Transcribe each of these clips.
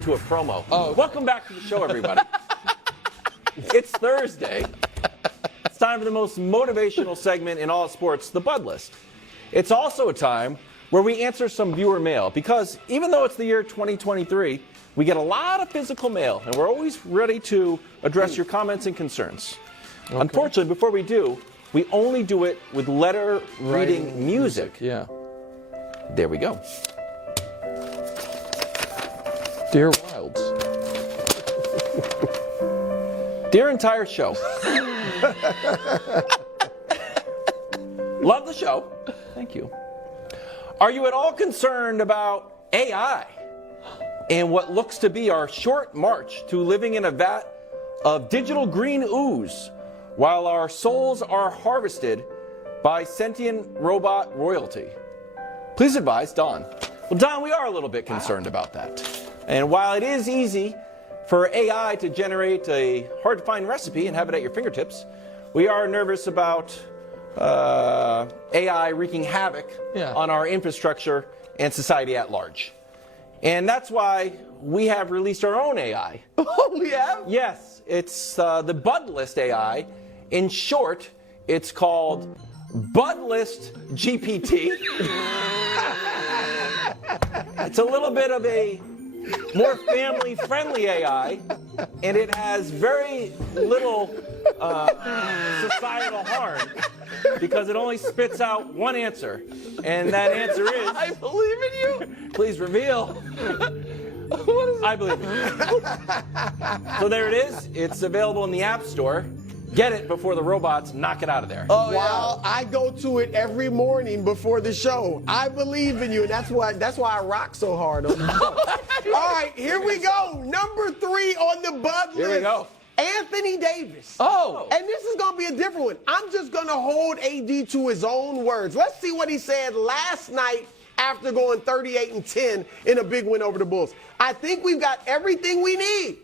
to a promo. Welcome back to the show, everybody. It's Thursday. It's time for the most motivational segment in all sports, the Bud List. It's also a time where we answer some viewer mail because even though it's the year 2023, we get a lot of physical mail, and we're always ready to address your comments and concerns. Okay. Unfortunately, before we do, we only do it with letter reading music. Yeah. There we go. Dear Wilds. Dear entire show. Love the show. Thank you. Are you at all concerned about AI and what looks to be our short march to living in a vat of digital green ooze while our souls are harvested by sentient robot royalty? Please advise Don. Well, Don, we are a little bit concerned about that. And while it is easy for AI to generate a hard-to-find recipe and have it at your fingertips, we are nervous about AI wreaking havoc on our infrastructure and society at large. And that's why we have released our own AI. Oh, we have? Yes, it's the Bud List AI. In short, it's called Bud List GPT. It's a little bit of a more family-friendly AI, and it has very little societal harm because it only spits out one answer, and that answer is... I believe in you. Please reveal. What is it? I believe in you. So there it is. It's available in the App Store. Get it before the robots knock it out of there. Oh, wow. I go to it every morning before the show. I believe in you, and that's why I rock so hard on the show. All right, here we go. Number 3 on the Bud List. Here we go. Anthony Davis. Oh. And this is going to be a different one. I'm just going to hold AD to his own words. Let's see what he said last night after going 38-10 in a big win over the Bulls. I think we've got everything we need.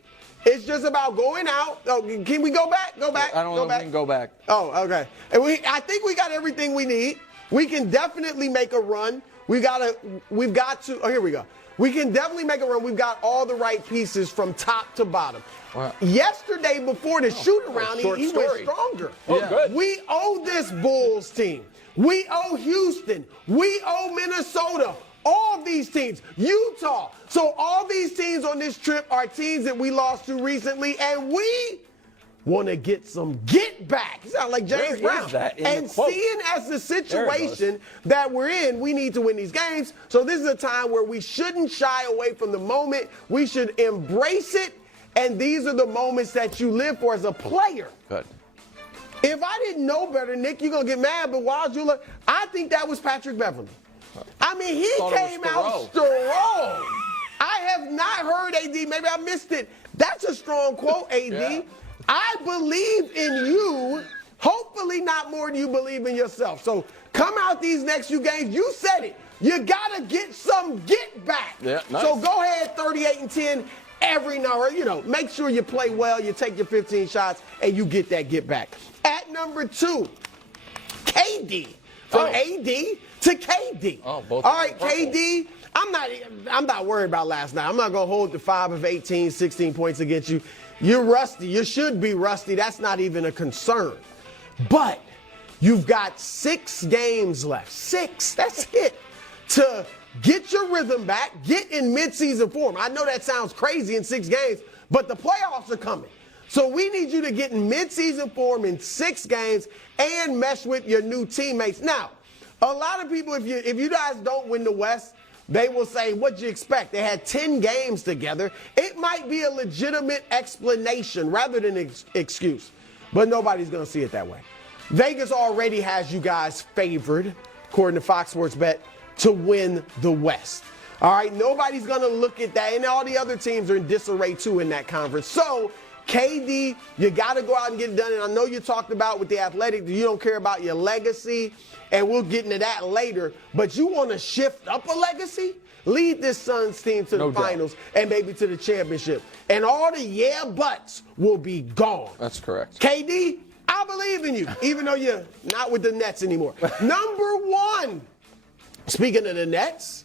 It's just about going out. Oh, can we go back? Go back. I don't know if we can go back. Oh, okay. And I think we got everything we need. We can definitely make a run. We've got to. Oh, here we go. We can definitely make a run. We've got all the right pieces from top to bottom. Wow. Yesterday, before the shoot-around, he went stronger. Oh, good. We owe this Bulls team. We owe Houston. We owe Minnesota. All these teams, Utah. So all these teams on this trip are teams that we lost to recently, and we want to get some get back. You sound like James Brown. And seeing as the situation that we're in, we need to win these games. So this is a time where we shouldn't shy away from the moment. We should embrace it, and these are the moments that you live for as a player. Good. If I didn't know better, Nick, you're going to get mad, but while you look, I think that was Patrick Beverley. I mean, he came out strong. I have not heard AD. Maybe I missed it. That's a strong quote, AD. Yeah. I believe in you. Hopefully not more than you believe in yourself. So come out these next few games. You said it. You got to get some get back. Yeah, nice. So go ahead, 38-10 every hour. You know, make sure you play well. You take your 15 shots, and you get that get back. At number 2, KD. From AD to KD. Oh, both. All right, KD, I'm not worried about last night. I'm not going to hold the 5 of 18, 16 points against you. You're rusty. You should be rusty. That's not even a concern. But you've got 6 games left. 6. That's it. To get your rhythm back, get in midseason form. I know that sounds crazy in 6 games, but the playoffs are coming. So we need you to get in midseason form in 6 games and mesh with your new teammates. Now, a lot of people, if you guys don't win the West, they will say, what'd you expect? They had 10 games together. It might be a legitimate explanation rather than an excuse, but nobody's going to see it that way. Vegas already has you guys favored, according to Fox Sports Bet, to win the West. All right, nobody's going to look at that, and all the other teams are in disarray too in that conference. So KD, you got to go out and get it done. And I know you talked about with the Athletic, you don't care about your legacy, and we'll get into that later. But you want to shift up a legacy? Lead this Suns team to the finals and maybe to the championship. And all the yeah buts will be gone. That's correct. KD, I believe in you, even though you're not with the Nets anymore. Number 1, speaking of the Nets,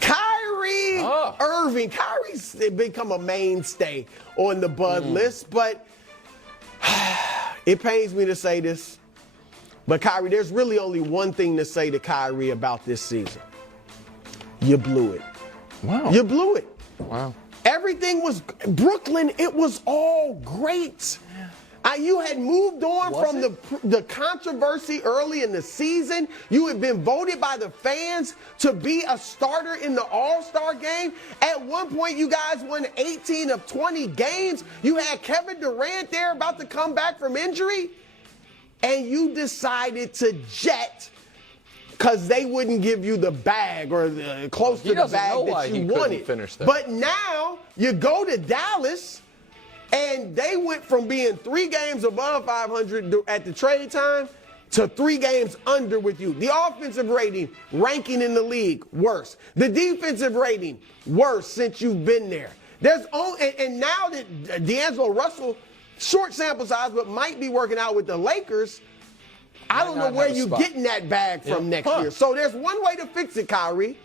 Kyrie Kyrie Irving. Kyrie's become a mainstay on the Bud list, but it pains me to say this. But Kyrie, there's really only one thing to say to Kyrie about this season. You blew it. Wow. You blew it. Wow. Everything was Brooklyn. It was all great. You had moved on from the controversy early in the season. You had been voted by the fans to be a starter in the All-Star game. At one point, you guys won 18 of 20 games. You had Kevin Durant there about to come back from injury. And you decided to jet because they wouldn't give you the bag or close to the bag that you wanted. But now you go to Dallas, and they went from being 3 games above 500 at the trade time to 3 games under with you. The offensive rating, ranking in the league, worse. The defensive rating, worse since you've been there. And now that D'Angelo Russell, short sample size, but might be working out with the Lakers, I don't know where you're getting that bag from next year. So there's one way to fix it, Kyrie.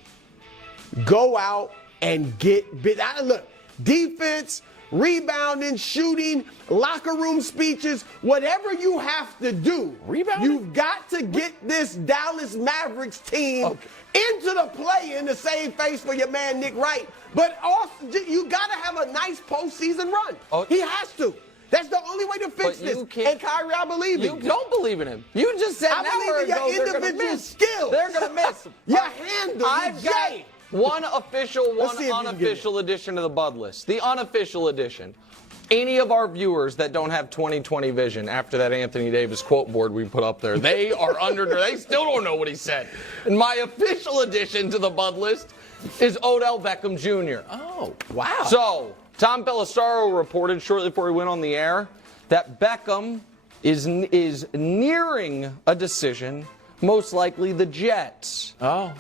Go out and get big. Look, defense, rebounding, shooting, locker room speeches, whatever you have to do. Rebounding? You've got to get this Dallas Mavericks team into the play-in to save face for your man Nick Wright. But also, you got to have a nice postseason run. He has to. That's the only way to fix this. And Kyrie, I believe in you. Don't believe in him. You just said I believe in your individual skills. They're going to miss. Your handle. I've got one official, one unofficial edition of the Bud list. The unofficial edition. Any of our viewers that don't have 20/20 vision after that Anthony Davis quote board we put up there, they are they still don't know what he said. And my official addition to the Bud list is Odell Beckham Jr. Oh, wow. So, Tom Pelissero reported shortly before he went on the air that Beckham is nearing a decision, most likely the Jets. Oh.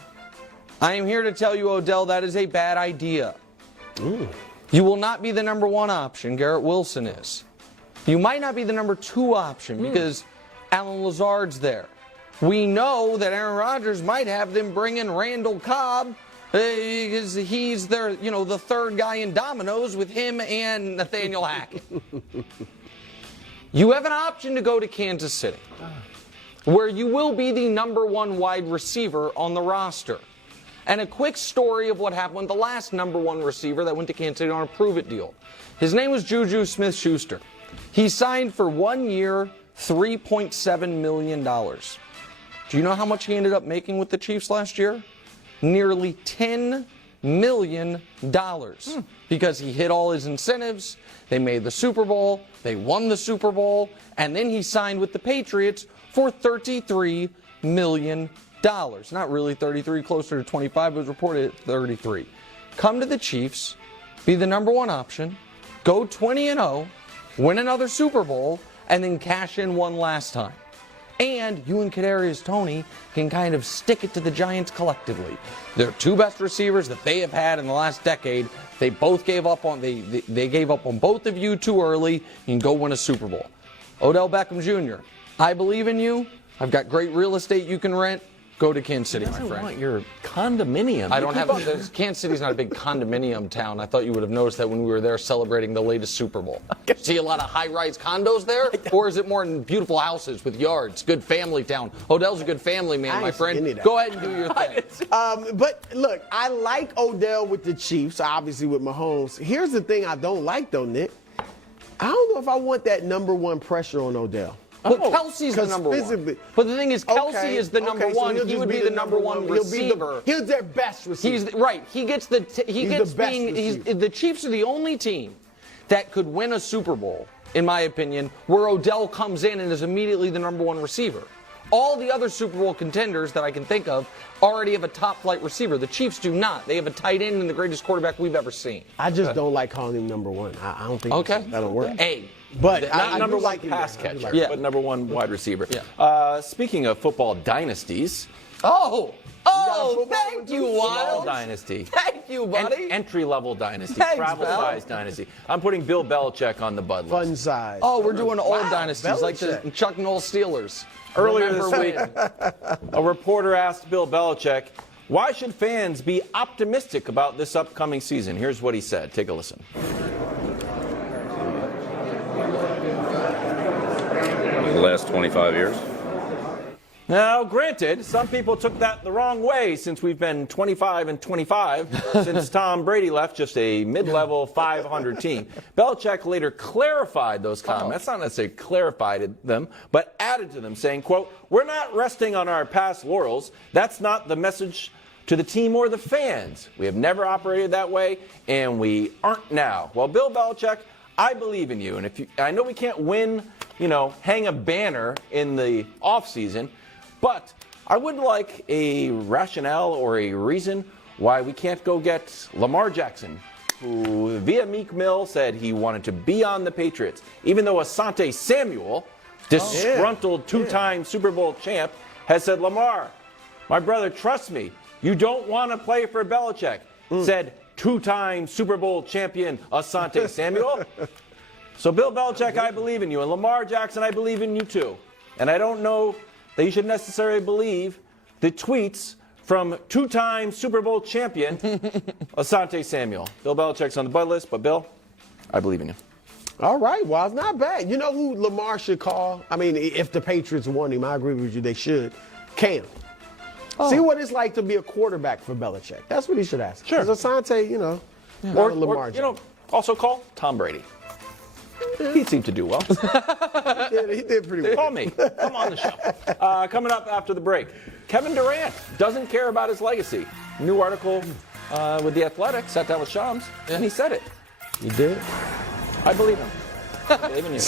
I am here to tell you, Odell, that is a bad idea. You will not be the number 1 option. Garrett Wilson is. You might not be the number 2 option because Alan Lazard's there. We know that Aaron Rodgers might have them bring in Randall Cobb because he's their, the third guy in dominoes with him and Nathaniel Hackett. You have an option to go to Kansas City, where you will be the number 1 wide receiver on the roster. And a quick story of what happened with the last number 1 receiver that went to Kansas City on a prove-it deal. His name was Juju Smith-Schuster. He signed for 1 year, $3.7 million. Do you know how much he ended up making with the Chiefs last year? Nearly $10 million. Because he hit all his incentives, they made the Super Bowl, they won the Super Bowl, and then he signed with the Patriots for $33 million. Not really 33, closer to 25, but it was reported at 33. Come to the Chiefs, be the number 1 option, go 20-0, win another Super Bowl, and then cash in one last time. And you and Kadarius Toney can kind of stick it to the Giants collectively. They're 2 best receivers that they have had in the last decade. They both gave up on they gave up on both of you too early. You can go win a Super Bowl. Odell Beckham Jr., I believe in you. I've got great real estate you can rent. Go to Kansas City, my friend. I want your condominium. I don't have. Kansas City's not a big condominium town. I thought you would have noticed that when we were there celebrating the latest Super Bowl. See a lot of high-rise condos there, or is it more beautiful houses with yards? Good family town. Odell's a good family man, my friend. Go ahead and do your thing. But look, I like Odell with the Chiefs, obviously with Mahomes. Here's the thing I don't like though, Nick. I don't know if I want that number 1 pressure on Odell. Well, Kelsey's the number 1. But the thing is, Kelsey is the number 1. So he would be the number 1 receiver. He's their best receiver. Right. The Chiefs are the only team that could win a Super Bowl, in my opinion, where Odell comes in and is immediately the number 1 receiver. All the other Super Bowl contenders that I can think of already have a top-flight receiver. The Chiefs do not. They have a tight end and the greatest quarterback we've ever seen. I just don't like calling him number 1. I don't think that'll work. But not number 1 like pass catcher, yeah. but number 1 wide receiver. Yeah. Speaking of football dynasties. Thank you, Wild. Small dynasty. Thank you, buddy. Entry-level dynasty. Thanks, Travel-size dynasty. I'm putting Bill Belichick on the Bud list. Fun size. Oh, we're doing old dynasties Belichick. like the Chuck Noll Steelers. Earlier this week, a reporter asked Bill Belichick, why should fans be optimistic about this upcoming season? Here's what he said. Take a listen. The last 25 years. Now, granted, some people took that the wrong way since we've been 25-25 since Tom Brady left just a mid-level 500 team. Belichick later clarified those comments, not necessarily clarified them, but added to them, saying, quote, "We're not resting on our past laurels. That's not the message to the team or the fans. We have never operated that way, and we aren't now." Well, Bill Belichick, I believe in you. And I know we can't win, hang a banner in the offseason, but I would like a rationale or a reason why we can't go get Lamar Jackson, who via Meek Mill said he wanted to be on the Patriots, even though Asante Samuel, disgruntled two-time Super Bowl champ, has said, "Lamar, my brother, trust me, you don't want to play for Belichick," said two-time Super Bowl champion Asante Samuel. So Bill Belichick, I believe in you. And Lamar Jackson, I believe in you too. And I don't know that you should necessarily believe the tweets from two-time Super Bowl champion Asante Samuel. Bill Belichick's on the bud list, but Bill, I believe in you. All right, well, it's not bad. You know who Lamar should call? I mean, if the Patriots want him, I agree with you, they should. Cam. See what it's like to be a quarterback for Belichick. That's what he should ask. Sure. Because Asante, Or, Lamar. also call Tom Brady. He seemed to do well. He did pretty well. Call me. Come on the show. Coming up after the break, Kevin Durant doesn't care about his legacy. New article with The Athletic, sat down with Shams, and he said it. You did? I believe him. I believe in you.